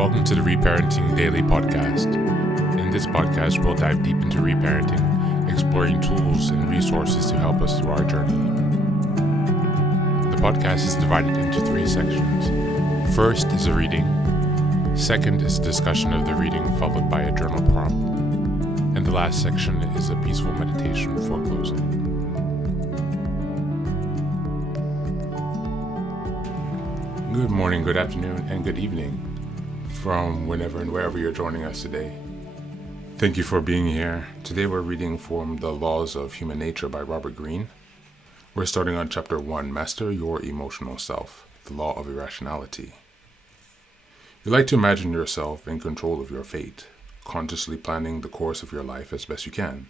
Welcome to the Reparenting Daily podcast. In this podcast, we'll dive deep into reparenting, exploring tools and resources to help us through our journey. The podcast is divided into 3 sections. First is a reading. Second is a discussion of the reading, followed by a journal prompt. And the last section is a peaceful meditation for closing. Good morning, good afternoon, and good evening from whenever and wherever you're joining us today. Thank you for being here. Today we're reading from The Laws of Human Nature by Robert Greene. We're starting on Chapter 1, Master Your Emotional Self, the Law of Irrationality. You like to imagine yourself in control of your fate, consciously planning the course of your life as best you can.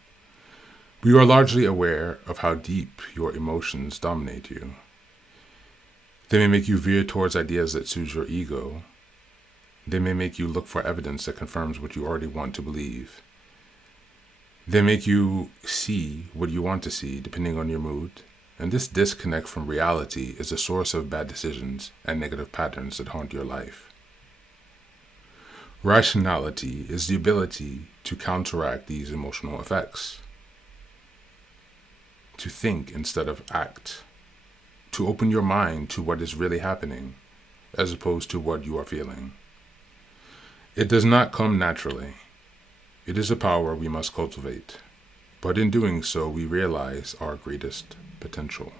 But you are largely aware of how deep your emotions dominate you. They may make you veer towards ideas that soothe your ego. They may make you look for evidence that confirms what you already want to believe. They make you see what you want to see, depending on your mood. And this disconnect from reality is a source of bad decisions and negative patterns that haunt your life. Rationality is the ability to counteract these emotional effects, to think instead of act, to open your mind to what is really happening, as opposed to what you are feeling. It does not come naturally. It is a power we must cultivate, but in doing so, we realize our greatest potential.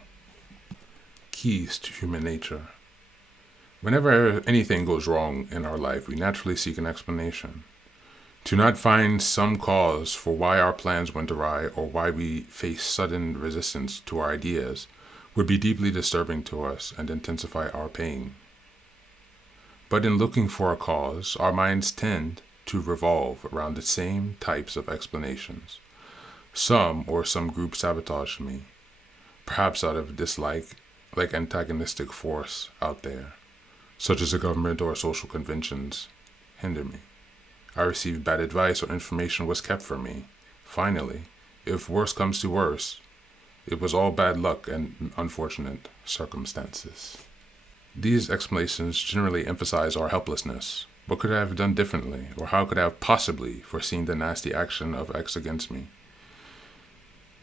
Keys to human nature. Whenever anything goes wrong in our life, we naturally seek an explanation. To not find some cause for why our plans went awry or why we face sudden resistance to our ideas would be deeply disturbing to us and intensify our pain. But in looking for a cause, our minds tend to revolve around the same types of explanations. Some group sabotaged me, perhaps out of dislike, like antagonistic force out there, such as the government or social conventions, hinder me. I received bad advice or information was kept from me. Finally, if worse comes to worse, it was all bad luck and unfortunate circumstances. These explanations generally emphasize our helplessness. What could I have done differently? Or how could I have possibly foreseen the nasty action of X against me?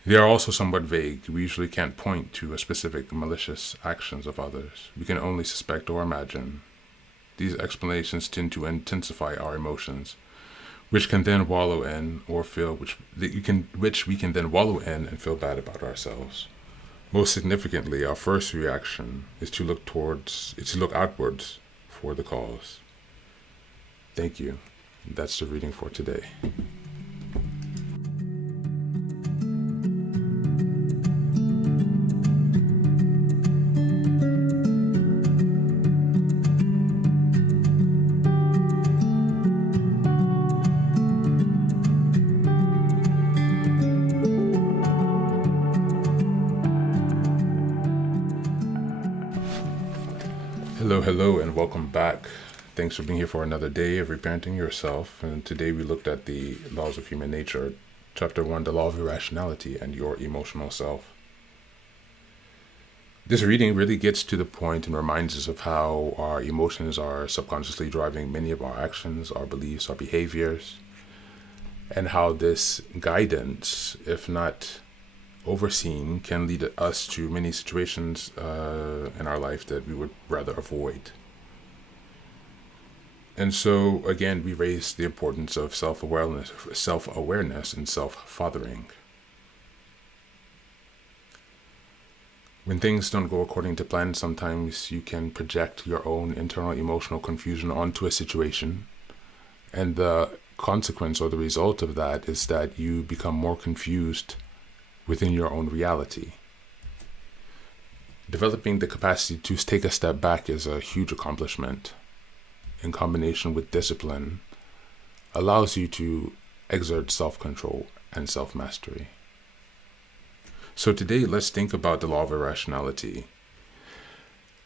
They are also somewhat vague. We usually can't point to a specific malicious actions of others. We can only suspect or imagine. These explanations tend to intensify our emotions, which can then wallow in which we can then wallow in and feel bad about ourselves. Most significantly, our first reaction is to look outwards for the cause. Thank you. That's the reading for today. Hello, and welcome back. Thanks for being here for another day of reparenting yourself. And today we looked at the Laws of Human Nature, Chapter 1, The Law of Irrationality and Your Emotional Self. This reading really gets to the point and reminds us of how our emotions are subconsciously driving many of our actions, our beliefs, our behaviors, and how this guidance, if not overseen, can lead us to many situations in our life that we would rather avoid. And so, again, we raise the importance of self-awareness and self-fathering. When things don't go according to plan, sometimes you can project your own internal emotional confusion onto a situation, and the consequence or the result of that is that you become more confused within your own reality. Developing the capacity to take a step back is a huge accomplishment. In combination with discipline, allows you to exert self-control and self-mastery. So today, let's think about the law of irrationality.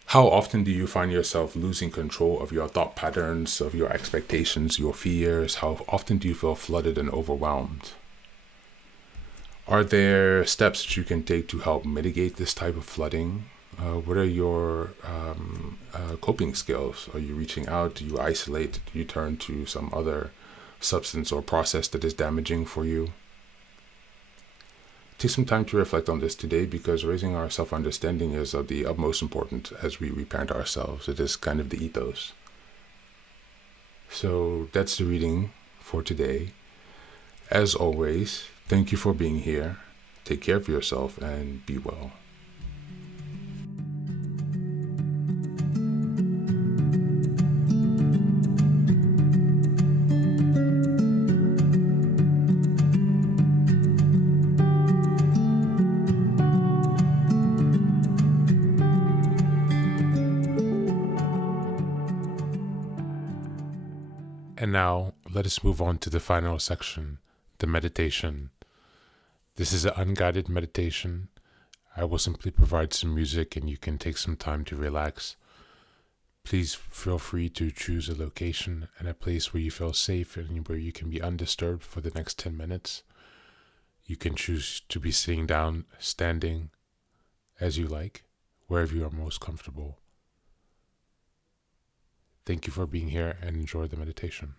How often do you find yourself losing control of your thought patterns, of your expectations, your fears? How often do you feel flooded and overwhelmed? Are there steps that you can take to help mitigate this type of flooding? What are your coping skills? Are you reaching out? Do you isolate? Do you turn to some other substance or process that is damaging for you? Take some time to reflect on this today, because raising our self-understanding is of the utmost importance as we reparent ourselves. It is kind of the ethos. So that's the reading for today. As always, thank you for being here. Take care of yourself and be well. And now, let us move on to the final section, the meditation. This is an unguided meditation. I will simply provide some music and you can take some time to relax. Please feel free to choose a location and a place where you feel safe and where you can be undisturbed for the next 10 minutes. You can choose to be sitting down, standing, as you like, wherever you are most comfortable. Thank you for being here and enjoy the meditation.